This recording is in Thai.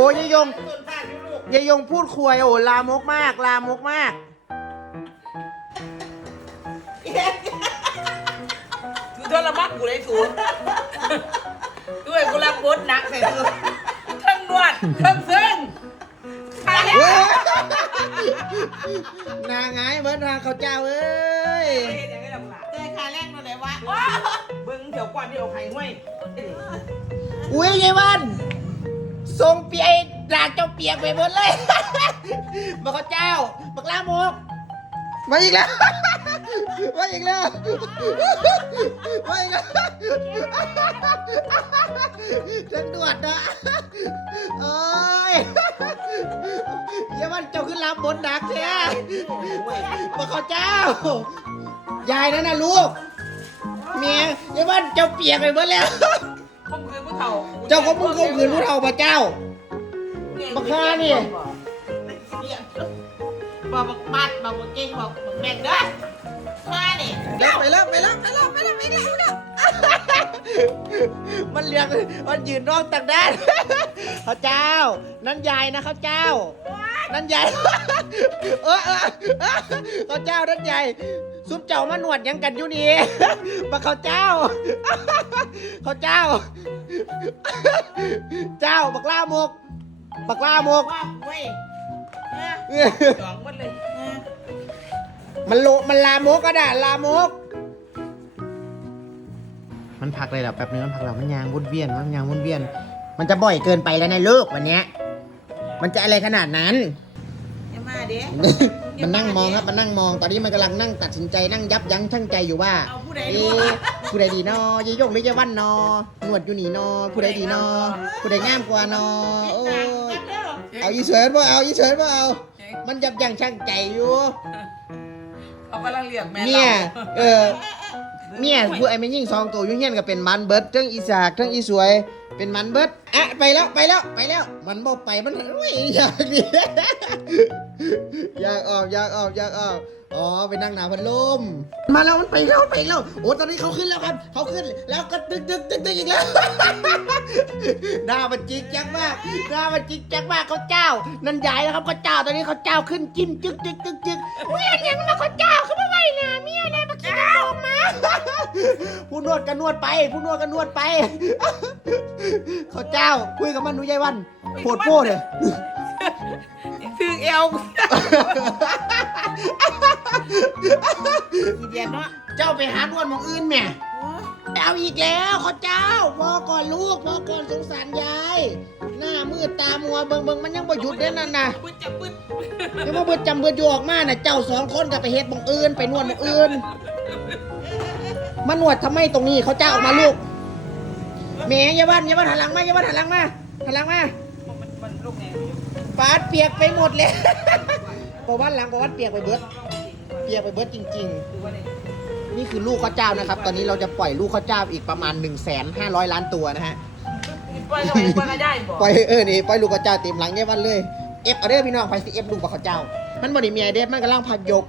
อ้ยยายยงต้นทางอยู่ลูกยายยงพูดควยโอ้ลามกมาก ลามกมาก คือทรมานกูเลยถูด้วยกูรับบทหนักใส่คือทั้งนวดทั้งซึ้งใช่เว้ยนางไงเบิร์ดทางเขาเจ้าเอ้ยยังไงล่ะมึงล่ะเจอคาแรกมาเลยวะเบิ้งเดี๋ยวก่อนเดี๋ยวไข่ห้วยอุ้ยยายวัน ทรงเปียกดาเจ้าเปียกไปหมดเลย บักเขาเจ้า บักลามก มาอีกแล้ว มาอีกแล้ว มาอีกแล้วจังดวดนะโอ้ยยายวันเจ้าขึ้นลำบนดักแท้บักเขาเจ้า ยายนั่นนะลูก เมียยายวันเจ้าเปียกไปหมดแล้ว ฒ่าเจ้าก็มึงข่มขืนผู้เฒ่าพระเจ้า บักฮานี่ บอกบักบัดบอกบักเก่งบอกบักแบกเด้อมาเนี่ยไปแล้วไปแล้วไปแล้วไปแล้วไปแล้วไปแล้วมันเลี้ยงมันยืนร้องต่างด้านเขาเจ้า นั่นยายนะเขาเจ้า นั่นยายเออเออเออเขาเจ้านั่นยาย ซุปเจ้ามาหนวดหยังกันอยู่นี่บักเขาเจ้า เขาเจ้า เจ้าบักล่ามกบักล่ามก ว่าเว้ยจองหมดเลยมันโลมันลามกก็ได้ลามก มันพักเลยเหรอแป๊บนึงมันพักแล้วมันยางวนเวียนมันยางวนเวียน มันจะบ่อยเกินไปแล้วนะลูกวันเนี้ย มันจะอะไรขนาดนั้น อย่ามาเด้ มันนั่งมองครับมันนั่งมอง ตอนนี้มันกำลังนั่งตัดสินใจนั่งยับยั้งชั่งใจอยู่ว่าเอาผู้ใดเอ๊รู้ะผู้ใดดีนอยายยงหรือยายวันนอหนวดอยู่นี่นอผู้ใดดีนอผู้ใดงามกว่านอโอ้ยเอาอีเฉินบ่เอาอีเฉินบ่เอา มันยับยั้งชั่งใจอยู่ เขากำลังเรียกแม่เนี่ยเออ เมียผู้ไอ้แม่ยิ่งสองตัวอยุ่งเงี้ยนก็เป็นมันเบิดเทั้งอีสากเทั้งอีสวย เป็นมันเบิดอะไปแล้วไปแล้วไปแล้ว มันบ่ไปมันอุ้ยอยากดิอยากออกอยากออกอยากออกอ๋อไปนั่งหนาพัดลมมาแล้วมันไปแล้วไปแล้วโอ้ตอนนี้เขาขึ้นแล้วครับเขาขึ้นแล้วก็ตึกตึกตึกตึกอีกแล้วหน้ามันจิกจักมากหน้ามันจิกจักมากเขาเจ้า นั่นใหญ่แล้วครับเขาเจ้าตอนนี้เขาเจ้าขึ้นจิ้มจึกจึกจึกจึกเมียยังมาเขาเจ้า เขาไม่ไหวนะเมียเลยมากินข้าวมาผู้นวดก็นวดไป ผู้นวดก็นวดไป เขาเจ้าคุยกับมันหนุยายวันโผดโพดเลยคือเอวอีเดียนเนาะเจ้าไปหานวดหมองอื่นแหม่เอาอีกแล้วเขาเจ้าพอก่อนลูกพอก่อนสงสารยาย หน้ามืดตามัวเบิงเบิงมันยังบ่หยุดเด้นั่นน่ะปืนจับปื นยังบ่เบิดจำเบิดอยู่ออกมาน่ะเจ้าสองคนก็ไปเฮ็ดหมงอื่นไปนวดหมงอื่นมานวดทำไมตรงนี้เขาเจ้าออกมาลูกแหม่ยาวันยาวันหันหลังมายาวันหันหลังมาหันหลังมามันมันลูกไงปาดเปียกไปหมดเลยประวัติหลังประวัติเปียกไปเบิดเปียกไปเบิดจริง ๆ นี่คือลูกข้าวเจ้านะครับ ตอนนี้เราจะปล่อยลูกข้าวเจ้าอีกประมาณ1 5 0 0ล้านตัวนะฮะปล่อยปล่อยกระได้บ่ปล่อยเออนี่ปล่อยลูกข้าวเจ้าเต็มหลังเนี่ยวันเลย เอฟเอาเด้อพี่น้องไปสิเอฟลูกข้าเจ้า มันบ่ได้มีไอเดฟมันกำลังพัดยก